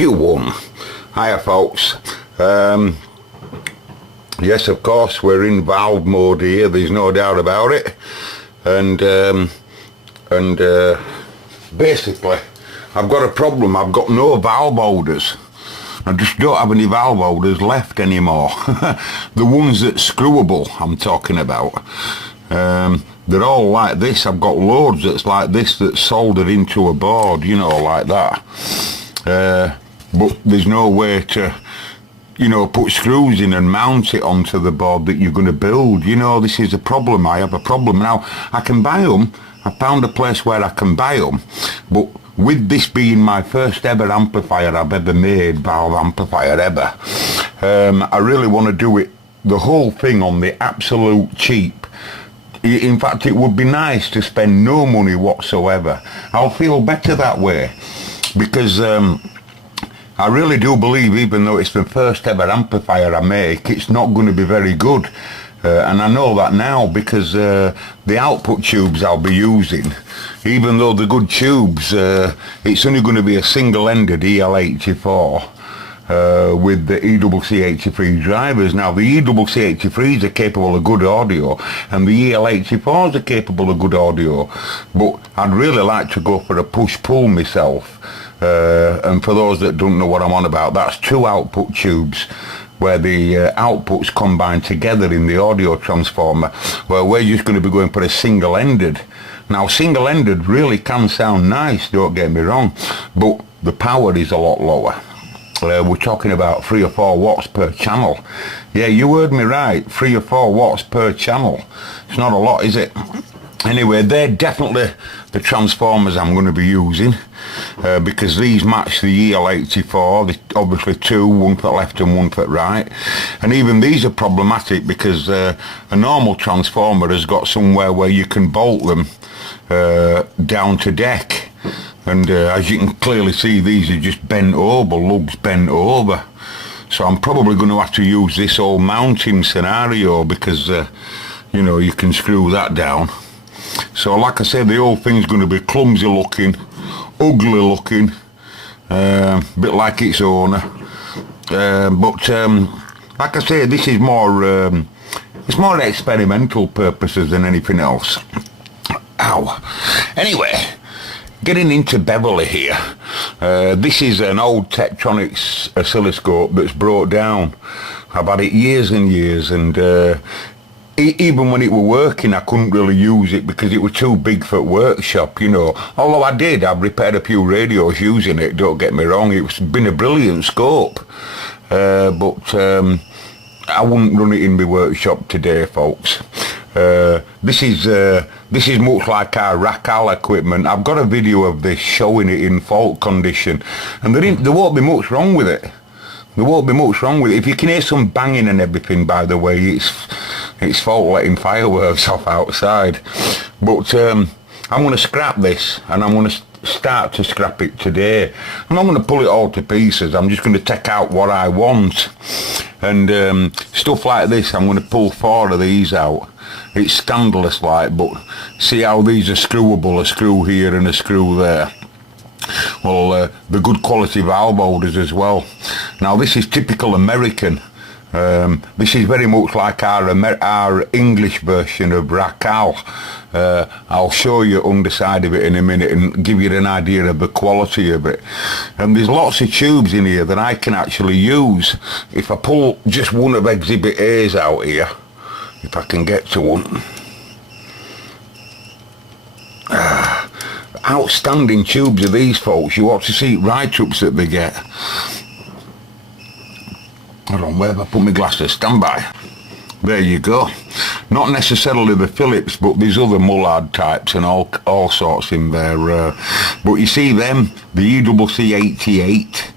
Q1. Hiya folks. Yes, of course, we're in valve mode here, there's no doubt about it. And basically, I've got a problem. I've got no valve holders. I just don't have any valve holders left anymore. The ones that's screwable, I'm talking about. They're all like this. I've got loads that's like this that's soldered into a board, you know, like that. But there's no way to, you know, put screws in and mount it onto the board that you're going to build. You know, this is a problem. I have a problem. Now, I can buy them. I found a place where I can buy them. But with this being my first ever amplifier I've ever made, valve amplifier ever, I really want to do it, the whole thing on the absolute cheap. In fact, it would be nice to spend no money whatsoever. I'll feel better that way. Because I really do believe, even though it's the first ever amplifier I make, it's not going to be very good. And I know that now because the output tubes I'll be using, even though they're good tubes, it's only going to be a single-ended EL84 with the EWC83 drivers. Now, the EWC83s are capable of good audio, and the EL84s are capable of good audio. But I'd really like to go for a push-pull myself. And for those that don't know what I'm on about, that's two output tubes where the outputs combine together in the audio transformer, where we're just going to be going for a single-ended. Now, single-ended really can sound nice, don't get me wrong, but the power is a lot lower. We're talking about 3 or 4 watts per channel. Yeah, you heard me right, 3 or 4 watts per channel. It's not a lot, is it? Anyway, they're definitely the transformers I'm going to be using, because these match the EL84, obviously two, one for left and one for right. And even these are problematic because a normal transformer has got somewhere where you can bolt them down to deck. And as you can clearly see, these are just bent over, lugs bent over. So I'm probably going to have to use this old mounting scenario because, you know, you can screw that down. So like I said, the whole thing's going to be clumsy looking, ugly looking, bit like its owner. But like I say, this is more, it's more experimental purposes than anything else. Ow. Anyway, getting into Beverly here. This is an old Tektronix oscilloscope that's brought down. I've had it years and years, and even when it were working, I couldn't really use it because it was too big for workshop, you know. Although I've repaired a few radios using it, don't get me wrong, it's been a brilliant scope. But I wouldn't run it in my workshop today, folks. This is much like our Racal equipment. I've got a video of this showing it in fault condition, and there won't be much wrong with it. There won't be much wrong with it. If you can hear some banging and everything, by the way, it's fault letting fireworks off outside. But I'm going to scrap this, and I'm going to start to scrap it today. I'm not going to pull it all to pieces. I'm just going to take out what I want. And stuff like this, I'm going to pull 4 of these out. It's scandalous like, but see how these are screwable, a screw here and a screw there. Well, the good quality valve holders as well. Now this is typical American. This is very much like our English version of Racal. I'll show you underside of it in a minute and give you an idea of the quality of it. And there's lots of tubes in here that I can actually use. If I pull just one of Exhibit A's out here, if I can get to one. Outstanding tubes of these, folks. You ought to see write-ups that they get. Hold on, where have I put my glasses? Stand by. There you go. Not necessarily the Philips, but there's other Mullard types and all sorts in there. But you see them, the EWC88.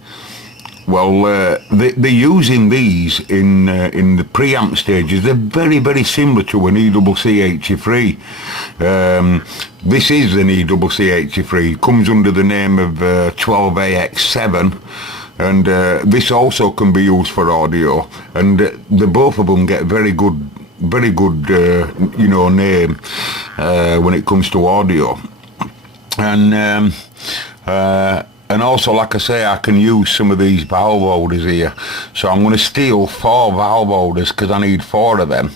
Well, they're using these in the preamp stages. They're very, very similar to an EWC83. This is an EWC83. It comes under the name of 12AX7. And this also can be used for audio. And the both of them get very good, you know, name when it comes to audio. And And also, like I say, I can use some of these valve holders here. So I'm going to steal 4 valve holders because I need 4 of them.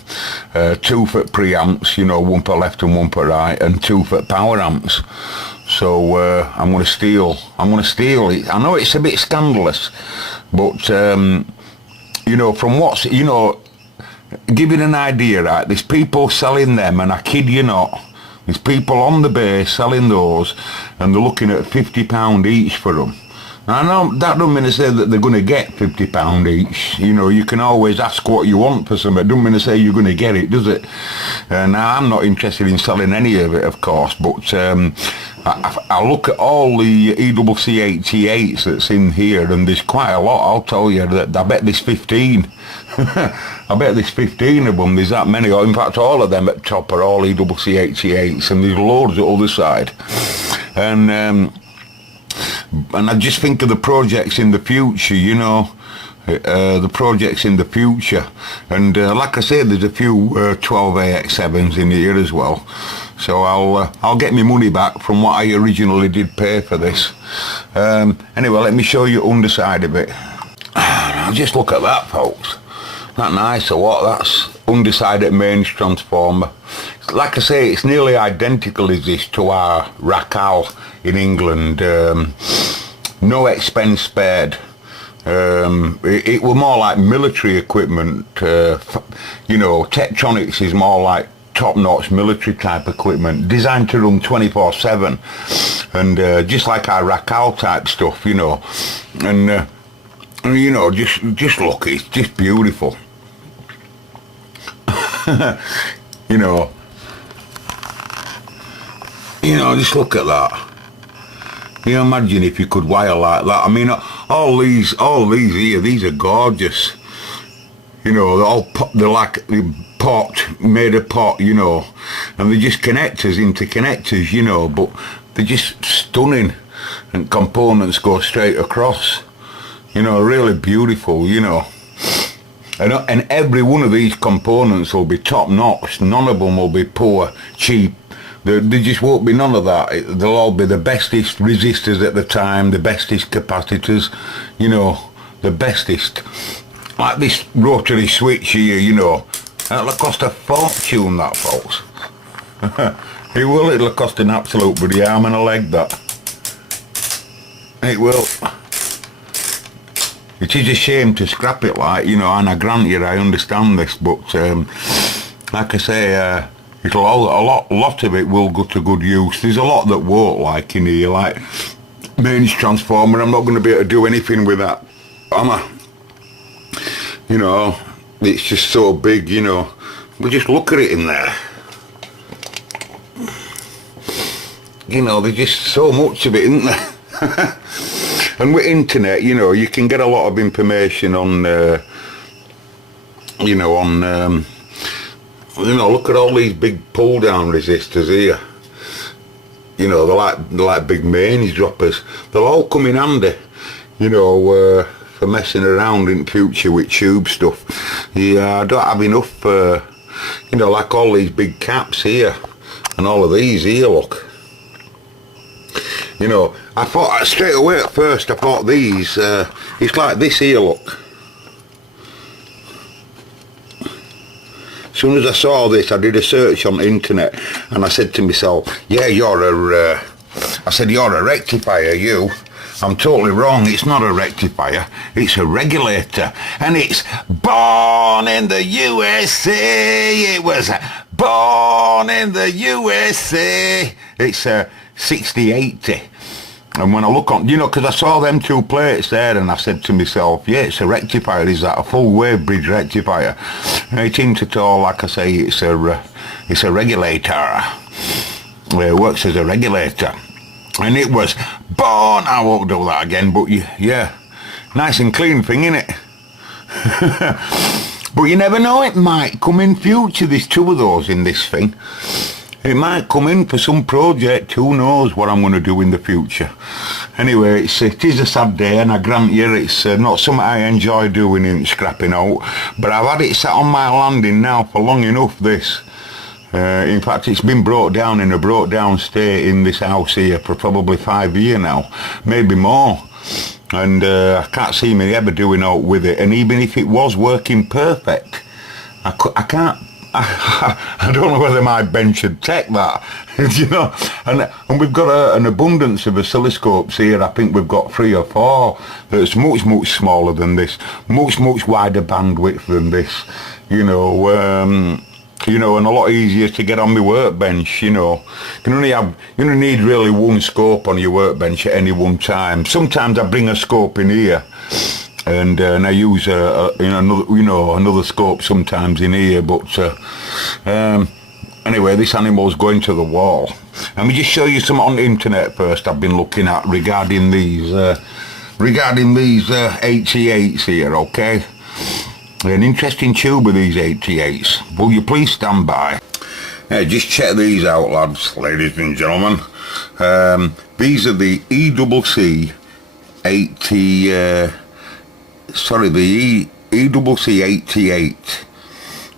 2 for preamps, you know, 1 for left and 1 for right, and 2 for power amps. So I'm going to steal it. I know it's a bit scandalous, but you know, from what's, you know, give it an idea, right? There's people selling them, and I kid you not, there's people on the bay selling those, and they're looking at £50 each for them. Now, I know that doesn't mean to say that they're going to get £50 each. You know, you can always ask what you want for something. It doesn't mean to say you're going to get it, does it? Now, I'm not interested in selling any of it, of course, but I look at all the EWC 88s that's in here, and there's quite a lot. I'll tell you that I bet there's 15. I bet there's 15 of them. There's that many. Or in fact, all of them at top are all EWC 88s, and there's loads at the other side. And I just think of the projects in the future, you know, the projects in the future. And like I said, there's a few 12AX7s in here as well. So I'll get my money back from what I originally did pay for this. Anyway, let me show you underside of it. Now just look at that, folks. That nice or what? That's underside at mains transformer. Like I say, it's nearly identical as this to our Racal in England. No expense spared. It were more like military equipment. You know, Tektronix is more like top-notch military type equipment, designed to run 24/7, and just like our Racal type stuff, you know. And you know, just look, it's just beautiful. you know, just look at that. You imagine if you could wire like that. I mean, all these here, these are gorgeous. You know, they're like made of pot, you know, and they're just interconnectors, you know, but they're just stunning, and components go straight across. You know, really beautiful, you know. And every one of these components will be top notch. None of them will be poor, cheap. There just won't be none of that. They'll all be the bestest resistors at the time, the bestest capacitors, you know, the bestest. Like this rotary switch here, you know, that'll cost a fortune, that, folks. It'll cost an absolute bloody arm and a leg, that. It will. It is a shame to scrap it, like, you know, and I grant you, I understand this, but like I say, a lot of it will go to good use. There's a lot that won't, like in here, like mains transformer. I'm not going to be able to do anything with that, am I? You know, it's just so big, you know. But just look at it in there. You know, there's just so much of it, isn't there? And with internet, you know, you can get a lot of information on, you know, look at all these big pull-down resistors here. You know, they're like big mains droppers. They'll all come in handy, you know, for messing around in future with tube stuff. Yeah, I don't have enough, you know, like all these big caps here, and all of these here, look. You know, I thought straight away at first, I thought these, it's like this here, look. As soon as I saw this, I did a search on the internet, and I said to myself, yeah, I said, you're a rectifier, you. I'm totally wrong, it's not a rectifier, it's a regulator, and it's born in the USA, it was born in the USA. It's a 6080, and when I look on, you know, because I saw them 2 plates there, and I said to myself, yeah, it's a rectifier. Is that a full wave bridge rectifier? And it ain't at all. Like I say, it's a regulator. It works as a regulator, and it was born. I won't do that again, but yeah, nice and clean thing, innit? But you never know, it might come in future. There's 2 of those in this thing. It might come in for some project. Who knows what I'm going to do in the future. Anyway, it is a sad day, and I grant you it's not something I enjoy doing and scrapping out, but I've had it sat on my landing now for long enough, this. In fact, it's been brought down in a brought down state in this house here for probably 5 years now, maybe more. And I can't see me ever doing out with it. And even if it was working perfect, I can't. I don't know whether my bench should take that, you know. And we've got an abundance of oscilloscopes here. I think we've got 3 or 4 that's much smaller than this, much wider bandwidth than this, you know, and a lot easier to get on my workbench, you know. You only need really one scope on your workbench at any one time. Sometimes I bring a scope in here. And I use another scope sometimes in here, but anyway, this animal's going to the wall. Let me just show you some on the internet first. I've been looking at regarding these 88s here. Okay, an interesting tube of these 88s. Will you please stand by? Yeah, just check these out, lads, ladies and gentlemen. These are the ECC 80. Sorry, the ECC 88,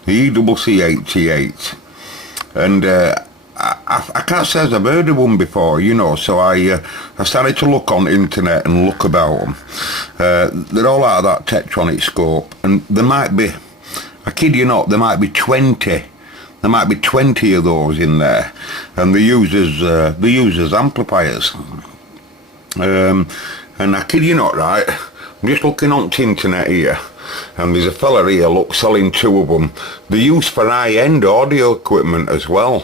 the ECC 88, and I can't say I've heard of one before, you know. So I started to look on the internet and look about them. They're all out of that Tektronix scope, and there might be, I kid you not, there might be 20. There might be 20 of those in there, and they use as amplifiers. And I kid you not, right? I'm just looking on the internet here, and there's a fella here, look, selling 2 of them. They're used for high-end audio equipment as well.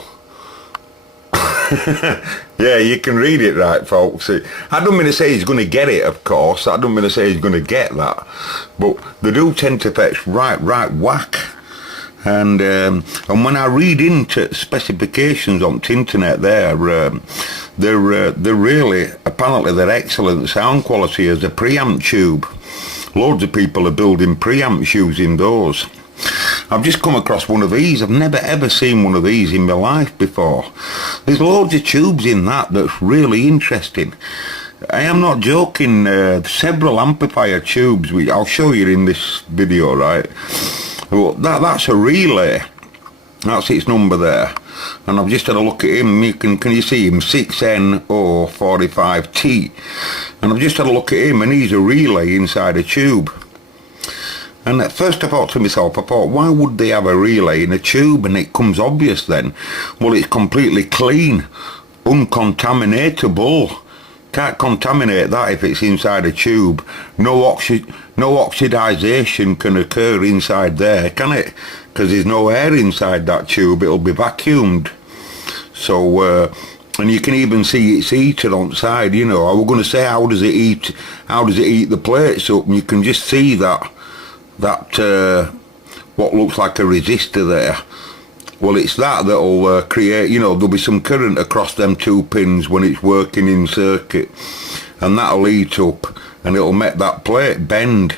Yeah, you can read it right, folks. I don't mean to say he's going to get it, of course. I don't mean to say he's going to get that. But they do tend to fetch right whack. And when I read into specifications on the internet they're really, apparently they're excellent sound quality as a preamp tube. Loads of people are building preamps using those. I've just come across one of these. I've never ever seen one of these in my life before. There's loads of tubes in that's really interesting. I am not joking. Several amplifier tubes, which I'll show you in this video, right? Well, that's a relay. That's its number there. And I've just had a look at him. Can you see him? 6N045T. And I've just had a look at him, and he's a relay inside a tube. And at first I thought to myself, why would they have a relay in a tube? And it comes obvious then. Well, it's completely clean, uncontaminatable. Can't contaminate that if it's inside a tube. No oxidization can occur inside there, can it? Because there's no air inside that tube. It'll be vacuumed. So, and you can even see it's heated on the side. You know, I was going to say, how does it eat the plates up? And you can just see that what looks like a resistor there. Well, it's that'll create, you know, there'll be some current across them 2 pins when it's working in circuit, and that'll heat up, and it'll make that plate bend,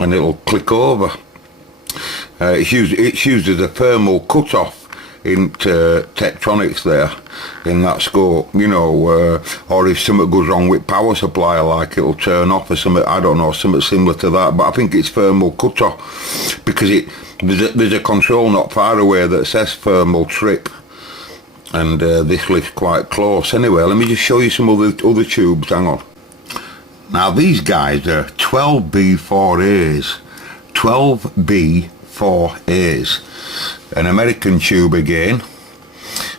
and it'll click over. It's used as a thermal cut-off in Tektronix there, in that scope, you know, or if something goes wrong with power supply, like it'll turn off or something, I don't know, something similar to that, but I think it's thermal cut-off, because there's a control not far away that says thermal trip, and this lift's quite close. Anyway, let me just show you some other tubes. Hang on. Now these guys are 12B4As. 12B4As. An American tube again.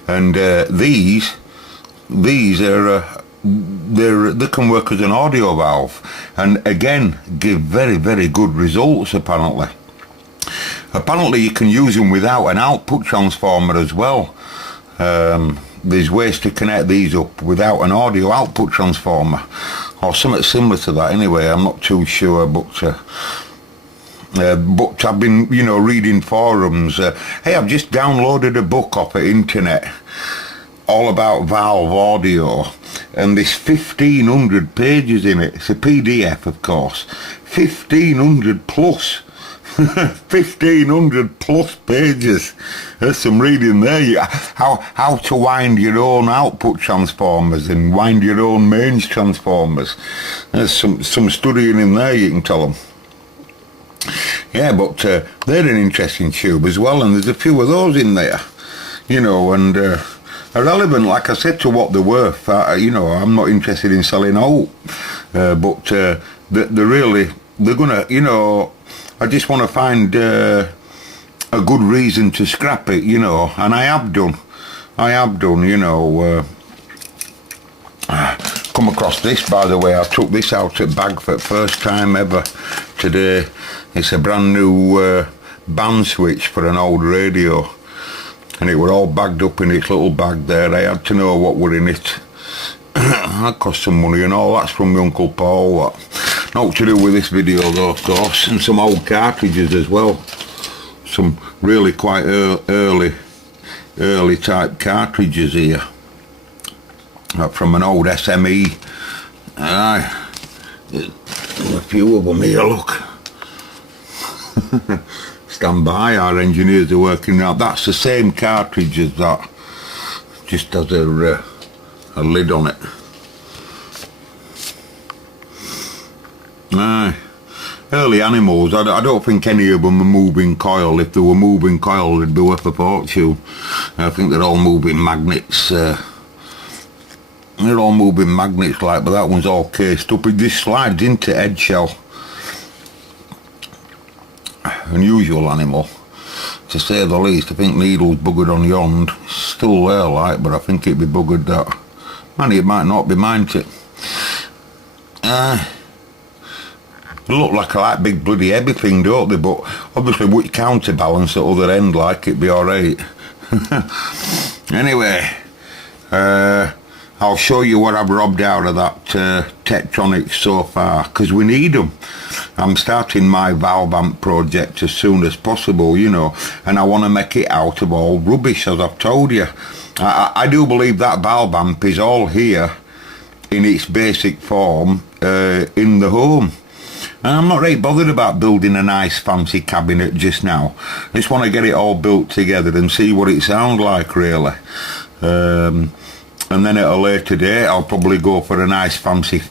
And these are they can work as an audio valve, and again give very good results apparently. Apparently you can use them without an output transformer as well. There's ways to connect these up without an audio output transformer, or something similar to that. Anyway, I'm not too sure, but I've been, you know, reading forums. Hey, I've just downloaded a book off the internet all about valve audio, and there's 1,500 pages in it. It's a PDF, of course. 1,500 plus. 1,500 plus pages. There's some reading there. How to wind your own output transformers and wind your own mains transformers. There's some studying in there, you can tell them. Yeah, but they're an interesting tube as well, and there's a few of those in there. you know, and irrelevant, like I said, to what they're worth. You know, I'm not interested in selling out, but they're gonna, you know, I just want to find a good reason to scrap it, you know, and I have done, you know. Come across this, by the way. I took this out at Bagford, first time ever today. It's a brand new band switch for an old radio, and it were all bagged up in its little bag there. I had to know what were in it. That cost some money and all. That's from my Uncle Paul. That. Not to do with this video though, of course. And some old cartridges as well. Some really quite early type cartridges here. From an old SME. A few of them here, look. Stand by, our engineers are working out. That's the same cartridge as that. Just has a lid on it. Early animals, I don't think any of them are moving coil. If they were moving coil, they'd be worth a fortune. I think they're all moving magnets. They're all moving magnets like, but that one's all cased up. It just slides into eggshell. Unusual animal, to say the least. I think needle's buggered on yond. Still there, like, but I think it'd be buggered that. Man, it might not be, mind it. They look like a like big bloody heavy thing, don't they? But obviously, with counterbalance at other end, like, it'd be alright. Anyway, I'll show you what I've robbed out of that Tektronix so far, because we need them. I'm starting my valve amp project as soon as possible, you know, and I want to make it out of all rubbish, as I've told you. I do believe that valve amp is all here in its basic form in the home. And I'm not really bothered about building a nice fancy cabinet just now. I just want to get it all built together and see what it sounds like, really. And then at a later date, I'll probably go for a nice fancy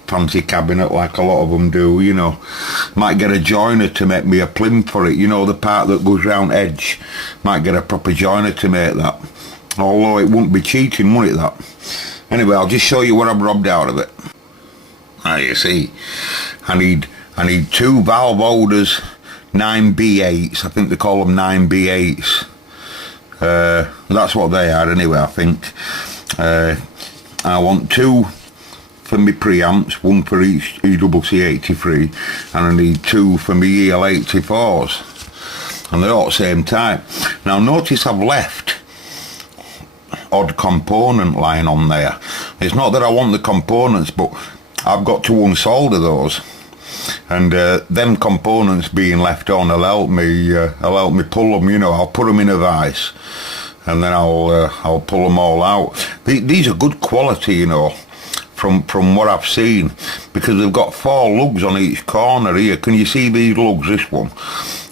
cabinet like a lot of them do, you know. Might get a joiner to make me a plinth for it, you know, the part that goes round edge. Might get a proper joiner to make that. Although it wouldn't be cheating, would it, that? Anyway, I'll just show you what I've robbed out of it. Now, you see, I need two valve holders, 9B8s. I think they call them 9B8s. That's what they are anyway, I think. I want two for my preamps, one for each EWC83, and I need two for my EL84s, and they're all the same type. Now notice I've left odd component line on there. It's not that I want the components, but I've got to unsolder those, and them components being left on will help me pull them, you know. I'll put them in a vise and then I'll pull them all out. These are good quality, you know, from what I've seen, because they've got 4 lugs on each corner here. Can you see these lugs? This one,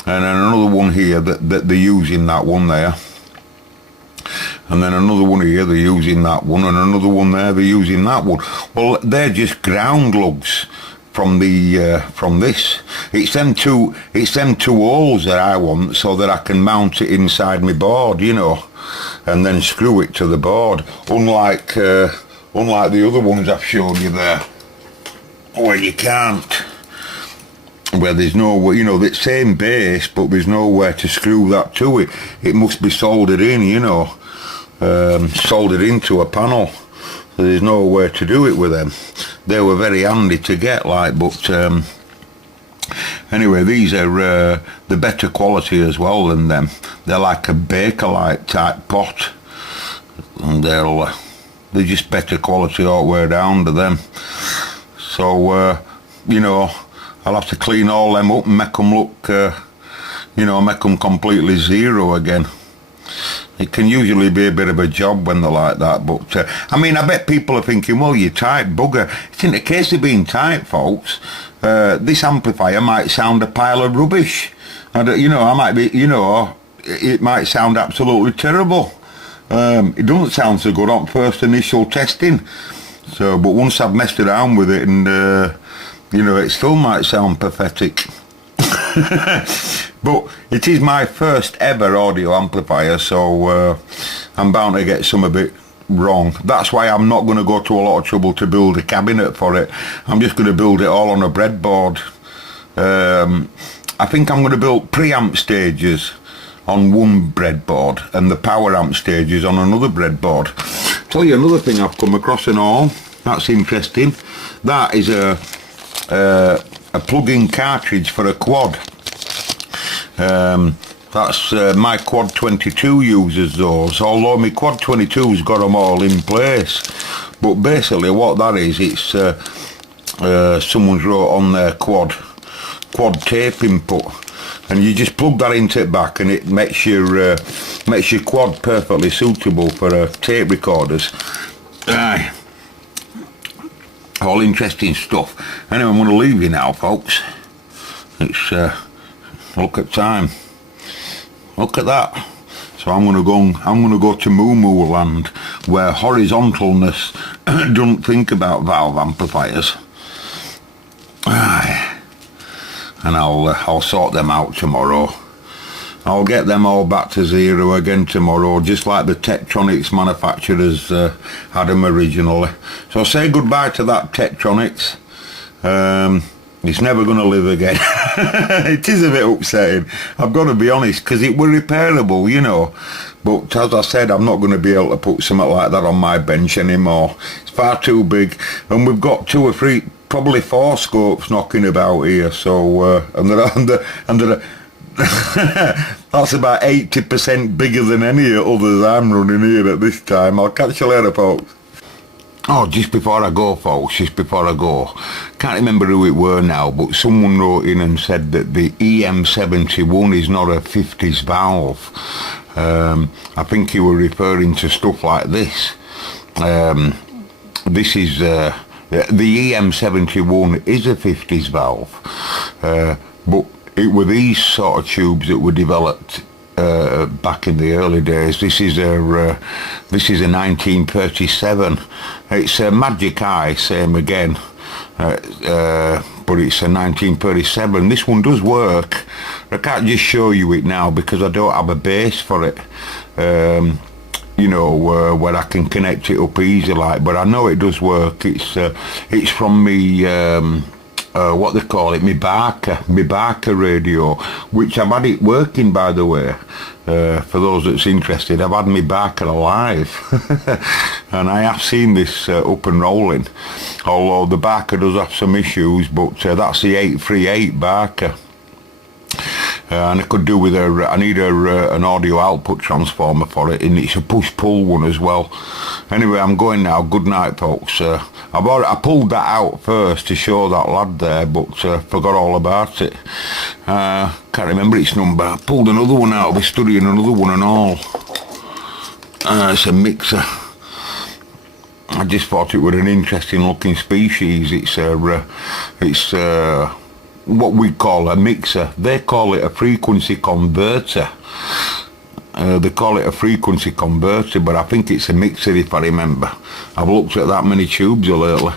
and then another one here that they're using, that one there, and then another one here they're using that one, and another one there they're using that one. Well, they're just ground lugs from this. It's them two holes that I want, so that I can mount it inside my board, you know, and then screw it to the board. Unlike the other ones I've shown you there, where you can't, where there's no, you know, the same base, but there's nowhere to screw that to it. It must be soldered in, you know, soldered into a panel. So there's nowhere to do it with them. They were very handy to get, like, but anyway, these are the better quality as well than them. They're like a Bakelite type pot, and they're just better quality all the way down to them. So you know, I'll have to clean all them up and make them look, you know, make them completely zero again. It can usually be a bit of a job when they're like that, but I mean, I bet people are thinking, well, you're tight, bugger. It's in the case of being tight, folks. This amplifier might sound a pile of rubbish. You know, I might be, you know, it might sound absolutely terrible. It doesn't sound so good on first initial testing. So, but once I've messed around with it, and you know, it still might sound pathetic. But it is my first ever audio amplifier, so I'm bound to get some of it wrong. That's why I'm not going to go to a lot of trouble to build a cabinet for it. I'm just going to build it all on a breadboard. I think I'm going to build preamp stages on one breadboard and the power amp stages on another breadboard. Tell you another thing I've come across and all that's interesting. That is a plug-in cartridge for a quad. That's my Quad 22 uses those, although my Quad 22's got them all in place. But basically what that is, it's someone's wrote on their quad tape input, and you just plug that into it back and it makes your quad perfectly suitable for tape recorders. Aye. All interesting stuff. Anyway, I'm going to leave you now, folks. It's look at time. Look at that. So I'm going to go to Moo Moo Land, where horizontalness don't think about valve amplifiers. Aye. And I'll sort them out tomorrow. I'll get them all back to zero again tomorrow, just like the Tektronix manufacturers had them originally. So say goodbye to that Tektronix. It's never going to live again. It is a bit upsetting, I've got to be honest, because it were repairable, you know. But as I said, I'm not going to be able to put something like that on my bench anymore. It's far too big, and we've got 2 or 3, probably 4 scopes knocking about here. So and they're that's about 80% bigger than any others I'm running here at this time. I'll catch you later, folks. Oh, just before I go, folks, can't remember who it were now, but someone wrote in and said that the EM71 is not a 50s valve. I think he were referring to stuff like this. This is, the EM71 is a 50s valve, but it were these sort of tubes that were developed back in the early days. This is a 1937. It's a Magic Eye, same again, but it's a 1937. This one does work. I can't just show you it now because I don't have a base for it, you know, where I can connect it up easy like, but I know it does work. It's from me what they call it, my Barker radio, which I've had it working, by the way. For those that's interested, I've had my Barker alive. And I have seen this up and rolling, although the Barker does have some issues, but that's the 838 Barker. And I could do with I need an audio output transformer for it, and it's a push-pull one as well. Anyway, I'm going now. Good night, folks. I pulled that out first to show that lad there, but forgot all about it. Can't remember its number. I pulled another one out. We're studying another one and all. It's a mixer. I just thought it was an interesting looking species. It's what we call a mixer. They call it a frequency converter. They call it a frequency converter, but I think it's a mixer if I remember. I've looked at that many tubes lately.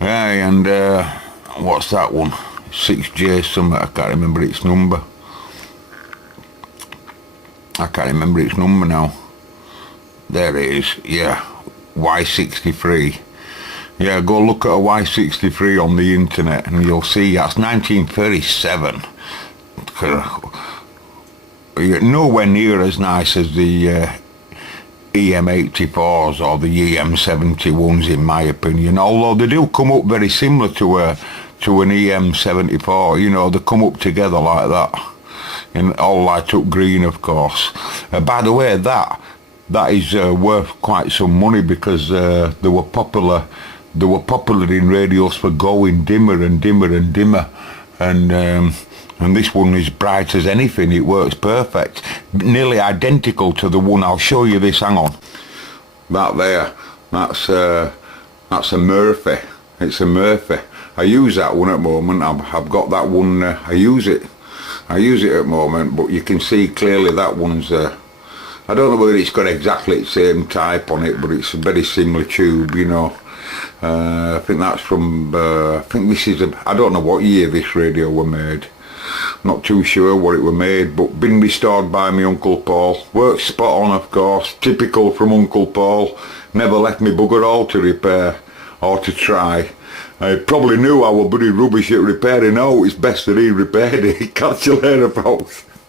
Yeah, and what's that one? 6J something, I can't remember its number. I can't remember its number now. There it is, yeah, Y63. Yeah, go look at a Y63 on the internet and you'll see that's 1937. Nowhere near as nice as the EM84s or the EM71s in my opinion, although they do come up very similar to an EM74, you know, they come up together like that, in all light up green of course. By the way, that is worth quite some money because they were popular in radios for going dimmer and dimmer and dimmer, and this one is bright as anything. It works perfect, nearly identical to the one. I'll show you this, hang on. That there, that's a Murphy. It's a Murphy. I use that one at the moment. I've got that one. I use it at the moment, but you can see clearly that one's I don't know whether it's got exactly the same type on it, but it's a very similar tube, you know. I think that's from I think this is I don't know what year this radio were made. Not too sure what it were made, but been restored by my Uncle Paul. Works spot on, of course, typical from Uncle Paul. Never left me bugger all to repair, or to try. I probably knew I were bloody rubbish at repairing. Oh, it's best that he repaired it. Catch you later, folks.